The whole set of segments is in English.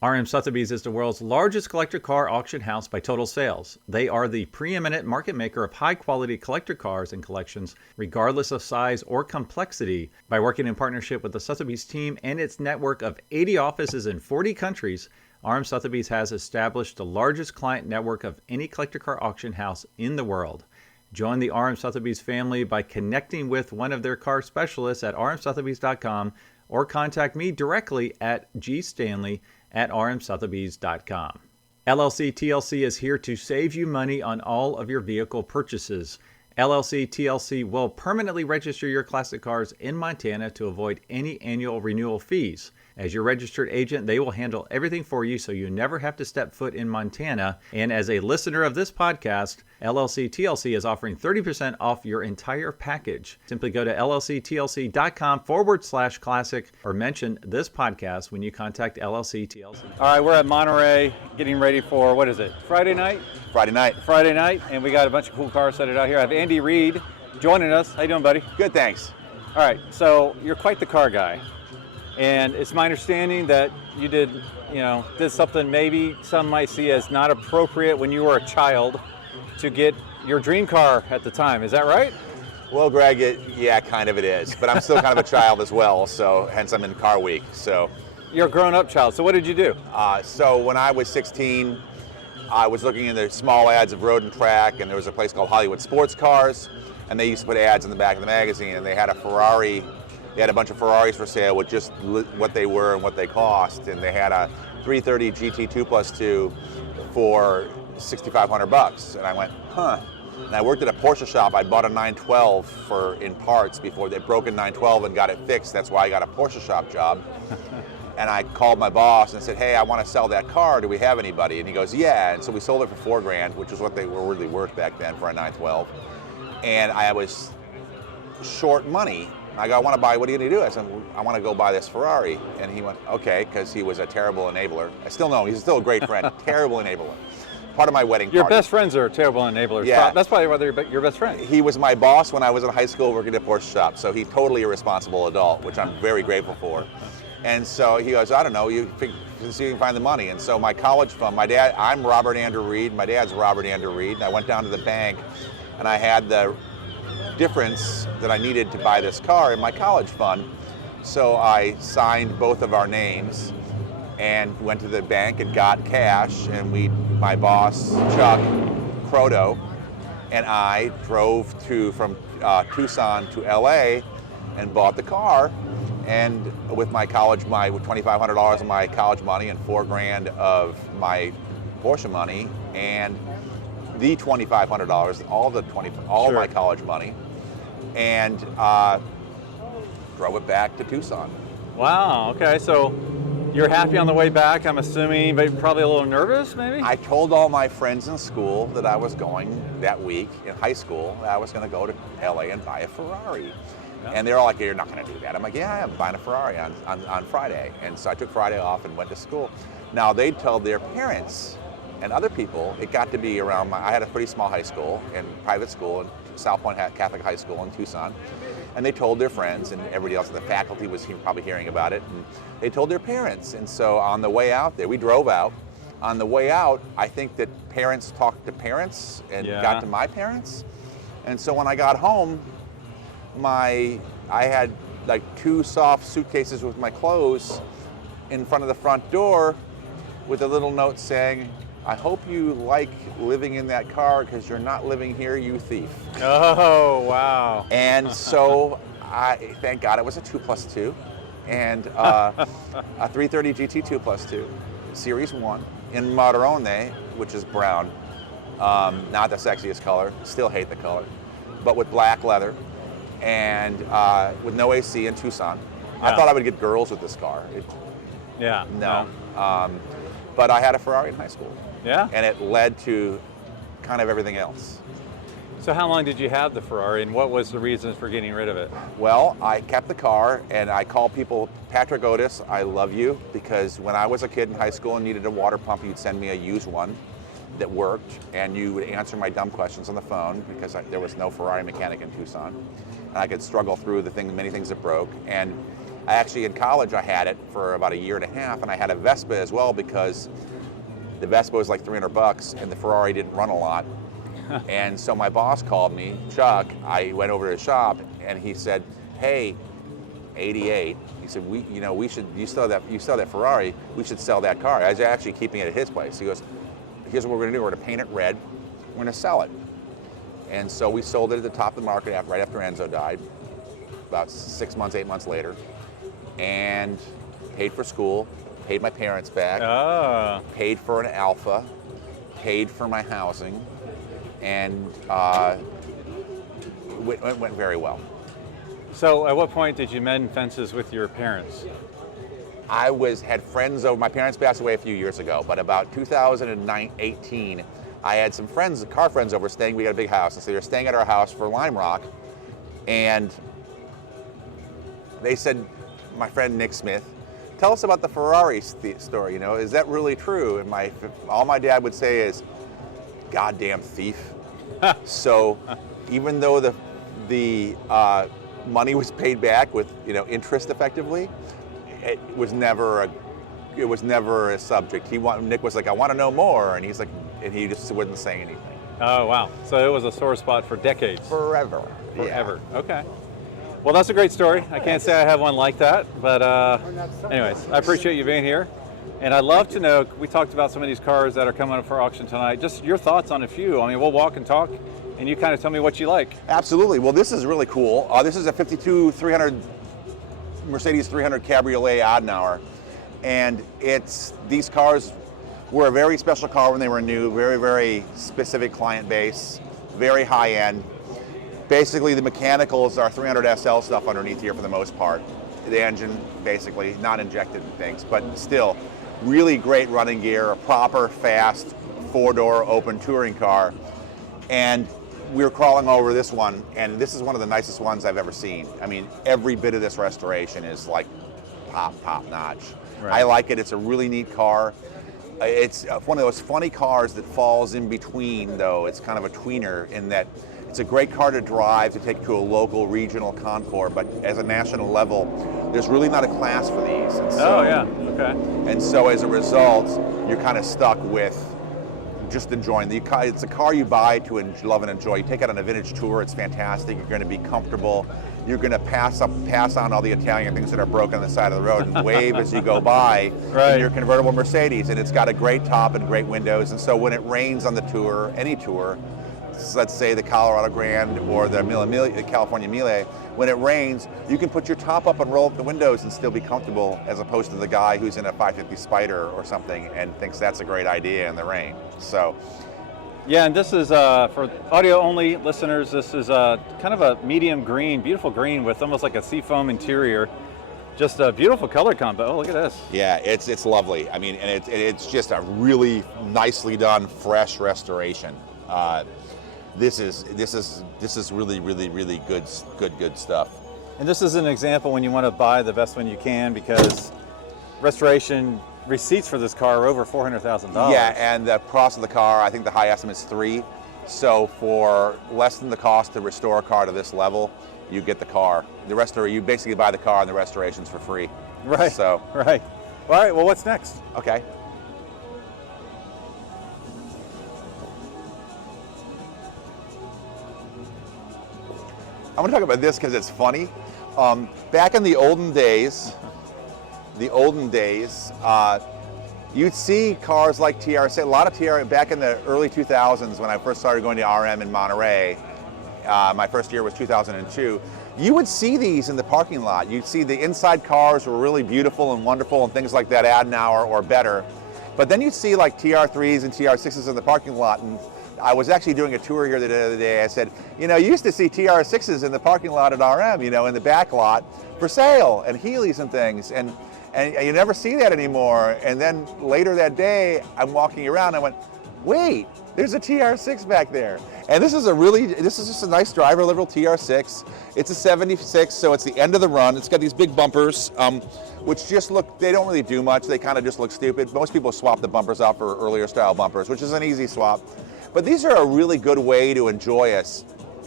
RM Sotheby's is the world's largest collector car auction house by total sales. They are the preeminent market maker of high-quality collector cars and collections, regardless of size or complexity. By working in partnership with the Sotheby's team and its network of 80 offices in 40 countries, RM Sotheby's has established the largest client network of any collector car auction house in the world. Join the RM Sotheby's family by connecting with one of their car specialists at rmsotheby's.com or contact me directly at gstanley@rmsotheby's.com. LLC TLC is here to save you money on all of your vehicle purchases. LLC TLC will permanently register your classic cars in Montana to avoid any annual renewal fees. As your registered agent, they will handle everything for you so you never have to step foot in Montana. And as a listener of this podcast, LLC TLC is offering 30% off your entire package. Simply go to llctlc.com/classic or mention this podcast when you contact LLC TLC. All right, we're at Monterey getting ready for, what is it, Friday night? Friday night, and we got a bunch of cool cars set out here. I have Andy Reid joining us. How you doing, buddy? Good, thanks. All right, so you're quite the car guy. And it's my understanding that you did something maybe some might see as not appropriate when you were a child to get your dream car at the time. Is that right? Well, Greg, yeah, kind of it is. But I'm still kind of a child as well, so hence I'm in Car Week. So you're a grown-up child. So what did you do? So when I was 16, I was looking in the small ads of Road and Track, and there was a place called Hollywood Sports Cars, and they used to put ads in the back of the magazine, and they had a Ferrari. They had a bunch of Ferraris for sale with just what they were and what they cost, and they had a 330 GT 2+2 for $6,500. And I went, huh. And I worked at a Porsche shop. I bought a 912 in parts before they broke in 912 and got it fixed. That's why I got a Porsche shop job. And I called my boss and said, hey, I want to sell that car. Do we have anybody? And he goes, yeah. And so we sold it for $4,000, which is what they were really worth back then for a 912. And I was short money. I go, I want to buy, what are you going to do? I said, I want to go buy this Ferrari. And he went, okay, because he was a terrible enabler. I still know him. He's still a great friend. Terrible enabler. Part of my wedding Your party. best friends are terrible enablers. Yeah. That's probably why they're your best friend. He was my boss when I was in high school working at Porsche shop. So he's totally irresponsible adult, which I'm very grateful for. And so he goes, I don't know, you see if you can find the money. And so my college fund, my dad, I'm Robert Andrew Reid. My dad's Robert Andrew Reid. And I went down to the bank and I had the difference that I needed to buy this car in my college fund. So I signed both of our names and went to the bank and got cash, and my boss, Chuck Croto, and I drove from Tucson to LA and bought the car, and with my $2,500 of my college money and $4,000 of my Porsche money and the $2,500, all my college money, and drove it back to Tucson. Wow, okay, so you're happy on the way back, I'm assuming, but probably a little nervous, maybe? I told all my friends in school that I was going that week in high school, that I was going to go to LA and buy a Ferrari. Yeah. And they're all like, you're not going to do that. I'm like, yeah, I'm buying a Ferrari on Friday. And so I took Friday off and went to school. Now, they told their parents and other people, it got to be around I had a pretty small high school and private school, and South Point Catholic High School in Tucson. And they told their friends, and everybody else in the faculty was probably hearing about it, and they told their parents. And so on the way out there, we drove out. On the way out, I think that parents talked to parents and got to my parents. And so when I got home, I had like 2 soft suitcases with my clothes in front of the front door with a little note saying, I hope you like living in that car because you're not living here, you thief. Oh, wow. And so thank God it was a 2+2 and a 330 GT 2+2, Series 1 in Monterey, which is brown. Not the sexiest color, still hate the color, but with black leather and with no AC in Tucson. Yeah. I thought I would get girls with this car. No. But I had a Ferrari in high school. Yeah. And it led to kind of everything else. So how long did you have the Ferrari, and what was the reasons for getting rid of it? Well, I kept the car, and I called people, Patrick Otis, I love you, because when I was a kid in high school and needed a water pump, you'd send me a used one that worked, and you would answer my dumb questions on the phone, because there was no Ferrari mechanic in Tucson. And I could struggle through many things that broke. And I actually, in college, I had it for about a year and a half, and I had a Vespa as well because the Vespa was like $300 and the Ferrari didn't run a lot. And so my boss called me, Chuck. I went over to his shop and he said, hey, 88. He said, we should, you sell that Ferrari, we should sell that car. I was actually keeping it at his place. He goes, here's what we're gonna do, we're gonna paint it red, we're gonna sell it. And so we sold it at the top of the market right after Enzo died, about 6 months, 8 months later, and paid for school, paid my parents back, paid for an Alpha, paid for my housing, and went very well. So at what point did you mend fences with your parents? I had friends over, my parents passed away a few years ago, but about 2018, I had some friends, car friends over staying, we got a big house, and so they were staying at our house for Lime Rock, and they said, my friend Nick Smith, tell us about the Ferrari story, is that really true? And all my dad would say is, goddamn thief. So even though the money was paid back with interest effectively, it was never a subject. Nick was like, I want to know more, and he's like, and he just wouldn't say anything. Oh wow! So it was a sore spot for decades. Forever. Forever. Yeah. Okay. Well, that's a great story. I can't say I have one like that, but anyways, I appreciate you being here. And I'd love to know, we talked about some of these cars that are coming up for auction tonight, just your thoughts on a few. I mean, we'll walk and talk, and you kind of tell me what you like. Absolutely. Well, this is really cool. This is a 52 300 Mercedes 300 Cabriolet Adenauer. And these cars were a very special car when they were new, very, very specific client base, very high end. Basically, the mechanicals are 300 SL stuff underneath here for the most part. The engine, basically, not injected things, but still, really great running gear, a proper, fast, four-door open touring car. And we were crawling over this one, and this is one of the nicest ones I've ever seen. I mean, every bit of this restoration is like top notch. Right. I like it. It's a really neat car. It's one of those funny cars that falls in between, though. It's kind of a tweener in that it's a great car to drive, to take to a local, regional concours, but as a national level, there's really not a class for these. And so, And so as a result, you're kind of stuck with just enjoying the car. It's a car you buy to love and enjoy. You take it on a vintage tour, it's fantastic. You're going to be comfortable. You're going to pass on all the Italian things that are broken on the side of the road and wave as you go by in your convertible Mercedes. And it's got a great top and great windows. And so when it rains on the tour, any tour, let's say the Colorado Grand or the California Mille, when it rains, you can put your top up and roll up the windows and still be comfortable, as opposed to the guy who's in a 550 Spider or something and thinks that's a great idea in the rain. So, yeah, and this is for audio-only listeners. This is kind of a medium green, beautiful green with almost like a seafoam interior. Just a beautiful color combo. Oh, look at this. Yeah, it's lovely. I mean, and it's just a really nicely done, fresh restoration. This is really, really, really good stuff. And this is an example when you want to buy the best one you can, because restoration receipts for this car are over $400,000. Yeah, and the cost of the car, I think the high estimate is $3. So for less than the cost to restore a car to this level, you get the car. You basically buy the car and the restoration's for free. Right. So. Right. All right. Well, what's next? Okay. I'm going to talk about this because it's funny. Back in the olden days, you'd see cars like TRC, a lot of TR, back in the early 2000s when I first started going to RM in Monterey, my first year was 2002, you would see these in the parking lot. You'd see the inside cars were really beautiful and wonderful and things like that, Adenauer or better. But then you'd see like TR3s and TR6s in the parking lot, and I was actually doing a tour here the other day. I said, you used to see TR6s in the parking lot at RM, in the back lot for sale, and Healey's and things, and you never see that anymore. And then later that day, I'm walking around, I went, wait, there's a TR6 back there. And this is just a nice driver level TR6. It's a 76, so it's the end of the run. It's got these big bumpers, which just they don't really do much. They kind of just look stupid. Most people swap the bumpers out for earlier style bumpers, which is an easy swap. But these are a really good way to enjoy a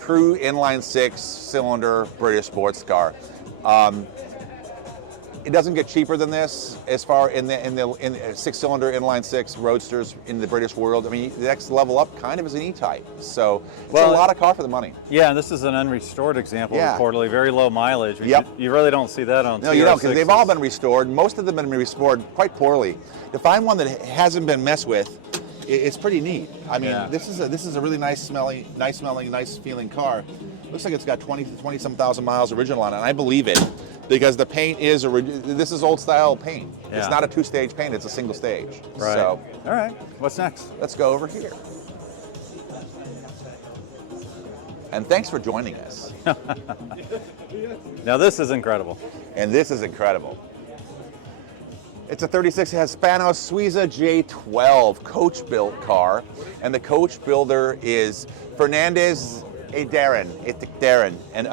true inline 6-cylinder British sports car. It doesn't get cheaper than this as far in the 6-cylinder inline six roadsters in the British world. I mean, the next level up kind of is an E-Type. So it's a lot of car for the money. Yeah, and this is an unrestored example, reportedly, very low mileage. Yep. You really don't see that on No, you don't, because they've all been restored. Most of them have been restored quite poorly. To find one that hasn't been messed with, it's pretty neat. I mean, this is a really nice smelling, nice feeling car. Looks like it's got 20-some thousand miles original on it, and I believe it. Because the paint this is old style paint. Yeah. It's not a 2-stage paint, it's a single stage. Right. So, all right, what's next? Let's go over here. And thanks for joining us. Now this is incredible. And this is incredible. It's a 36 Hispano Suiza J12 coach built car. And the coach builder is Fernandez Darren. And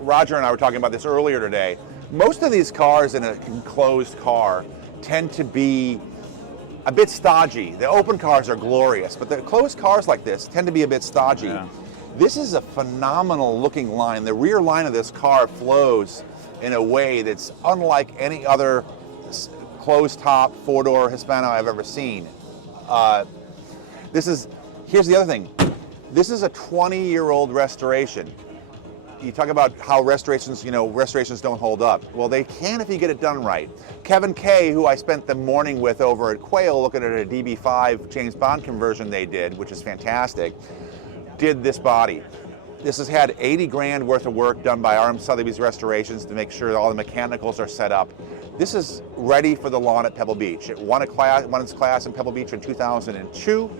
Roger and I were talking about this earlier today. Most of these cars in an enclosed car tend to be a bit stodgy. The open cars are glorious, but the closed cars like this tend to be a bit stodgy. Yeah. This is a phenomenal looking line. The rear line of this car flows in a way that's unlike any other closed top 4-door Hispano I've ever seen. Here's the other thing. This is a 20-year-old restoration. You talk about how restorations don't hold up. Well, they can if you get it done right. Kevin Kay, who I spent the morning with over at Quail looking at a DB5 James Bond conversion they did, which is fantastic, did this body. This has had 80 grand worth of work done by RM Sotheby's Restorations to make sure that all the mechanicals are set up. This is ready for the lawn at Pebble Beach. It won its class in Pebble Beach in 2002.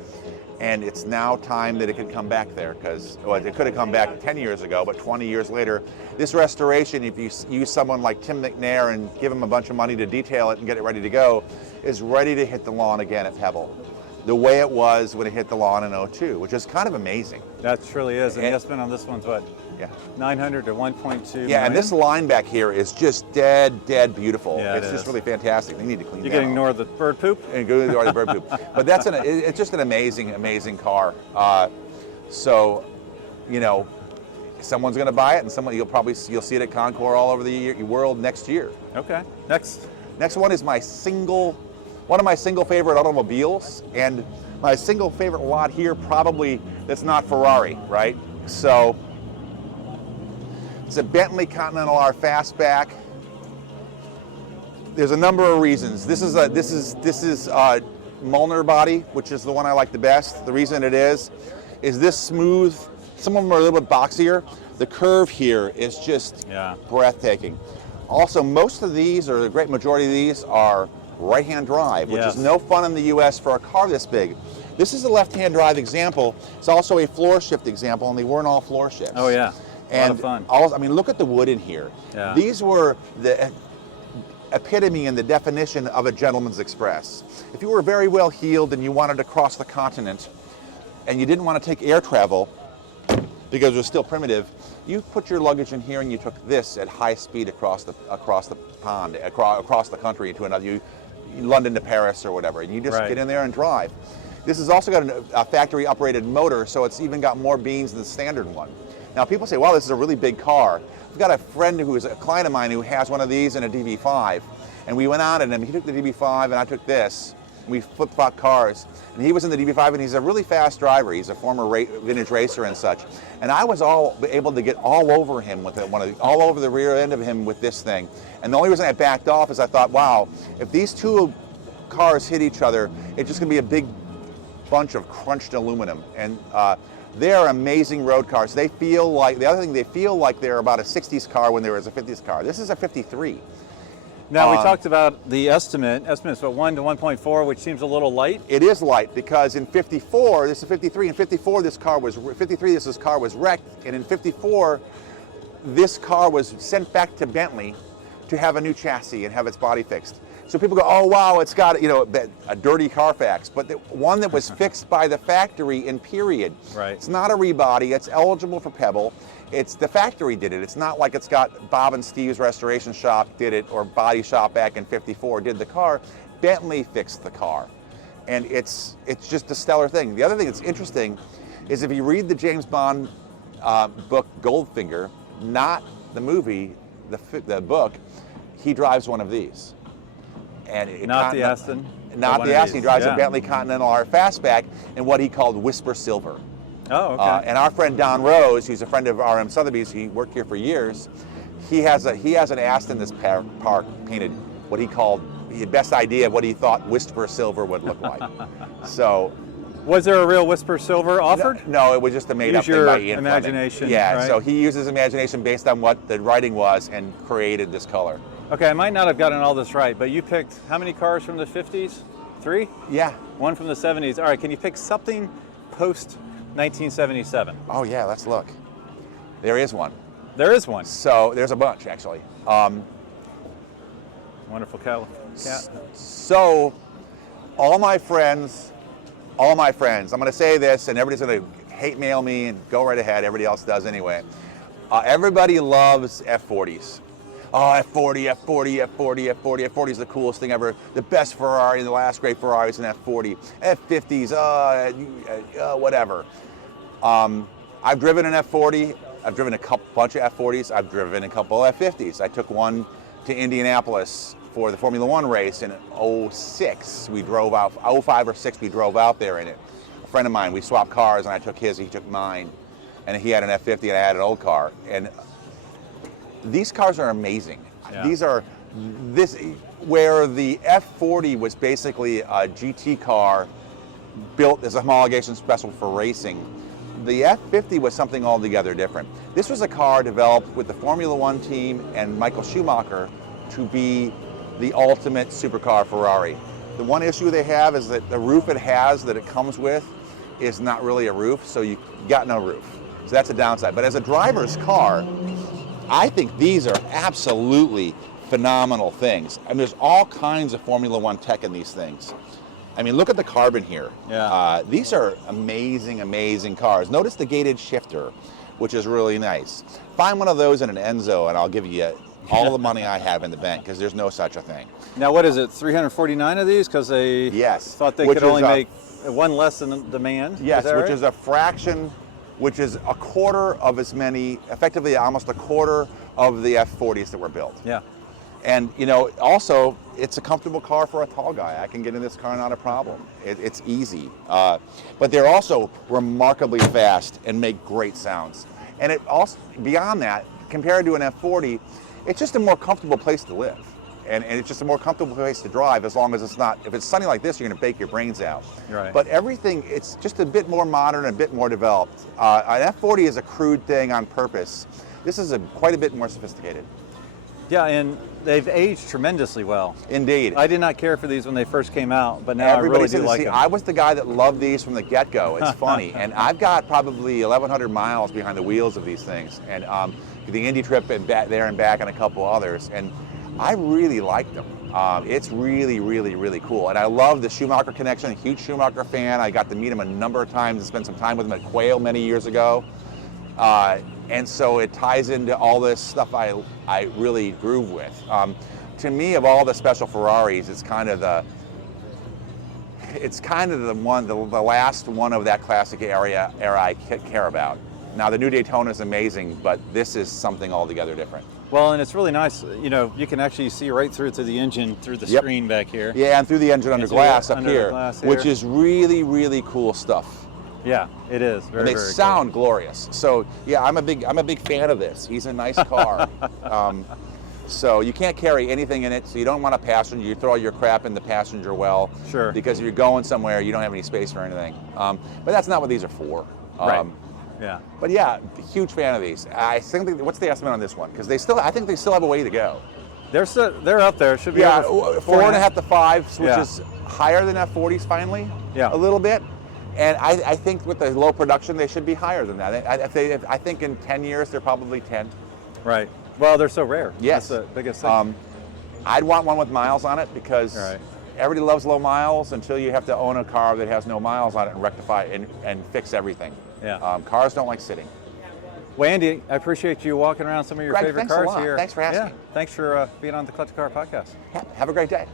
And it's now time that it could come back there, because it could have come back 10 years ago, but 20 years later, this restoration, if you use someone like Tim McNair and give him a bunch of money to detail it and get it ready to go, is ready to hit the lawn again at Pebble, the way it was when it hit the lawn in 2002, which is kind of amazing. That truly is, and the estimate on this one's what? Yeah, 900 to 1.2 million. And this line back here is just dead beautiful. Yeah, it's just really fantastic. They need to clean it. You can ignore the bird poop? And go ignore the bird poop. But it's just an amazing car. So, someone's going to buy it, and you'll see it at Concours all over the world next year. Okay. Next one is one of my single favorite automobiles, and my single favorite lot here probably that's not Ferrari, right? So. It's a Bentley Continental R Fastback. There's a number of reasons. This is Mullner body, which is the one I like the best. The reason it is this smooth. Some of them are a little bit boxier. The curve here is just breathtaking. Also, most of these, or the great majority of these, are right-hand drive, which is no fun in the U.S. for a car this big. This is a left-hand drive example. It's also a floor shift example, and they weren't all floor shifts. Oh yeah. And a lot of fun. Look at the wood in here. Yeah. These were the epitome and the definition of a gentleman's express. If you were very well heeled and you wanted to cross the continent and you didn't want to take air travel because it was still primitive, you put your luggage in here and you took this at high speed across the pond, across the country to another, London to Paris or whatever, and you just get in there and drive. This has also got a factory operated motor, so it's even got more beans than the standard one. Now people say, wow, this is a really big car. I've got a friend who is a client of mine who has one of these in a DB5, and we went out in him. He took the DB5 and I took this. We flip-flop cars, and he was in the DB5, and he's a really fast driver. He's a former vintage racer and such. And I was able to get all over him with it, all over the rear end of him with this thing. And the only reason I backed off is I thought, wow, if these two cars hit each other, it's just going to be a big bunch of crunched aluminum. And they are amazing road cars. They feel like they're about a 60s car when they were a 50s car. This is a 53. Now we talked about the estimate. Estimates about 1 to 1.4, which seems a little light. It is light because in 54, this is 53. In 54, this car was wrecked, and in 54, this car was sent back to Bentley to have a new chassis and have its body fixed. So people go, oh wow, it's got a dirty Carfax, but one that was fixed by the factory in period. Right. It's not a rebody. It's eligible for Pebble. It's the factory did it. It's not like it's got Bob and Steve's restoration shop did it or body shop back in 54 did the car. Bentley fixed the car, and it's just a stellar thing. The other thing that's interesting is if you read the James Bond book Goldfinger, not the movie, the book. he drives one of these. And Not the Aston? Not the Aston. He drives a Bentley Continental R Fastback in what he called Whisper Silver. Oh, okay. And our friend Don Rose, who's a friend of RM Sotheby's, he worked here for years. He has an Aston that's painted what he called the best idea of what he thought Whisper Silver would look like. So, was there a real Whisper Silver offered? No, it was just a made-up thing by Ian imagination. Yeah, right? so he used his imagination based on what the writing was and created this color. Okay, I might not have gotten all this right, but you picked how many cars from the 50s? 3? Yeah. 1 from the 70s. All right, can you pick something post 1977? Oh yeah, let's look. There is one. There is one. So there's a bunch actually. Wonderful cat. So all my friends, I'm going to say this and everybody's going to hate mail me and go right ahead, everybody else does anyway. Everybody loves F40s. Oh, F40, F40, F40, F40. F40 is the coolest thing ever. The best Ferrari, the last great Ferrari is an F40. F50s, whatever. I've driven an F40. I've driven a bunch of F40s. I've driven a couple of F50s. I took one to Indianapolis for the Formula One race in 06. We drove out, 05 or 6, we drove out there in it. A friend of mine, we swapped cars and I took his, he took mine. And he had an F50 and I had an old car. And these cars are amazing. Yeah. These are, where the F40 was basically a GT car built as a homologation special for racing, the F50 was something altogether different. This was a car developed with the Formula One team and Michael Schumacher to be the ultimate supercar Ferrari. The one issue they have is that the roof that it comes with is not really a roof, so you got no roof. So that's a downside. But as a driver's car, I think these are absolutely phenomenal things. And there's all kinds of Formula One tech in these things. I mean, look at the carbon here. Yeah. These are amazing, amazing cars. Notice the gated shifter, which is really nice. Find one of those in an Enzo and I'll give you all the money I have in the bank, because there's no such a thing. Now, what is it, 349 of these? Because they thought they could only make one less than demand? Yes, which is a fraction, which is a quarter of as many, effectively almost a quarter of the F40s that were built. Yeah. And, you know, also, it's a comfortable car for a tall guy. I can get in this car, not a problem. It's easy. But they're also remarkably fast and make great sounds. And it also, beyond that, compared to an F40, it's just a more comfortable place to live. And it's just a more comfortable place to drive, as long as it's not, if it's sunny like this, you're going to bake your brains out. Right. But everything, it's just a bit more modern, a bit more developed. An F40 is a crude thing on purpose. This is quite a bit more sophisticated. Yeah, and they've aged tremendously well. Indeed. I did not care for these when they first came out, but now I really do like them. I was the guy that loved these from the get-go. It's funny. And I've got probably 1,100 miles behind the wheels of these things. And the Indy trip and there and back and a couple others. And I really like them. It's really, really, really cool. And I love the Schumacher connection. A huge Schumacher fan. I got to meet him a number of times and spend some time with him at Quail many years ago. And so it ties into all this stuff I really groove with. To me, of all the special Ferraris, it's kind of the last one of that classic era I care about. Now, the new Daytona is amazing, but this is something altogether different. Well, and it's really nice. You know, you can actually see right through to the engine through the screen back here. Yeah, and through the engine under glass up here, glass which is really, really cool stuff. Yeah, it is. Very, and they sound glorious. So yeah, I'm a big fan of this. He's a nice car. So you can't carry anything in it. So you don't want a passenger. You throw your crap in the passenger well. Sure. Because if you're going somewhere, you don't have any space for anything. But that's not what these are for. Right. Yeah. But yeah, huge fan of these. I think what's the estimate on this one? Because I think they still have a way to go. They're up there. It should be over 4.5 to 5, which is higher than F40s finally. Yeah. A little bit. And I think with the low production, they should be higher than that. I think in 10 years, they're probably 10. Right. Well, they're so rare. Yes. That's the biggest thing. I'd want one with miles on it, because everybody loves low miles until you have to own a car that has no miles on it and rectify and fix everything. Yeah. Cars don't like sitting. Well, Andy, I appreciate you walking around some of your favorite cars here. Thanks for asking. Yeah. Thanks for being on the Collector Car Podcast. Have a great day.